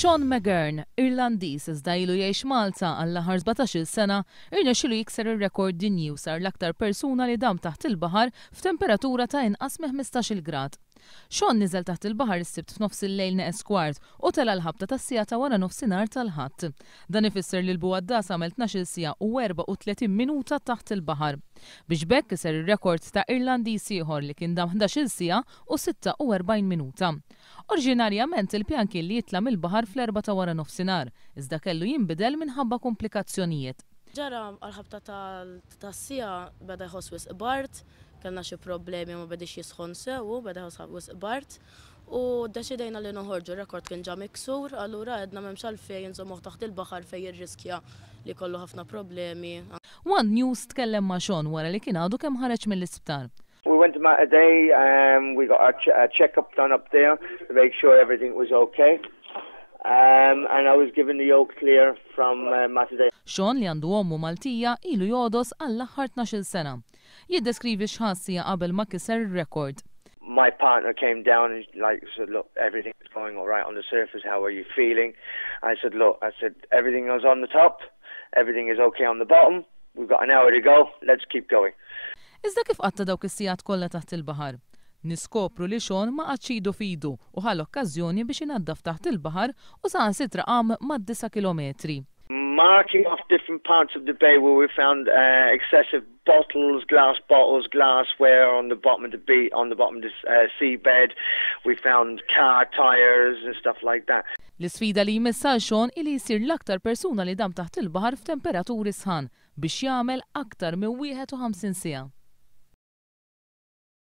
Sean McGurn, Irlandiż iżda ilu jgħix Malta għall-aħħar 17-il sena, irnexxielu jikser ir-rekord dinji u sar l-aktar persuna li dam taħt il-baħar f'temperatura ta' inqas minn 15-il grad. Sean niżel taħt il-baħar is-sibt f'nofs il-lejl neqes kwart u tela l-ħabta tas-sija ta' wara nofsinhar tal-ħadd. Dan ifisser li l-buwaddas għamel 12 sija u 34 minuta taħt il-baħar. Biex bekk iser ir-rekord ta' Irlandiż ieħor li kien dam 11 sija u 46 minuta. Oriġinarjament il-pjan kien li jitla mill-baħar fl-4 ta' wara nofsinhar, iżda kellu jinbidel minħabba komplikazzjonijiet. Ġara għal-ħabta tas-sija beda jħoss wisq bart, kellna xi problemi ma bedix jisħon sew, beda jħoss wisq bart, u ddeċidejna li noħorġu rekord kien ġa miksur, allura għedna m'hemmx għalfejn inżommuh taħt il-baħar fejn jirriskja li kollu ħafna problemi. One News tkellem ma' Sean wara li kien għadu kemm ħareġ mill-isptar. Sean li għandu ommu Maltija ilu jodos għall-aħħar 12 sena. Jiddeskrivi x'ħassija qabel ma kiser ir-rekord. Iżda kif qatta dawk is-sigħat kollha taħt il-baħar? Niskopru li Sean ma qadx idu fidu u ħall okkażjoni biex inaddaf taħt il-baħar u saħansitra qam mad-9 kilometri. L-isfida li jmissa Sean ili jsir l-aktar persuna li dam taħt il-baħar f'temperaturi sħan biex jagħmel aktar minn 51 siegħa.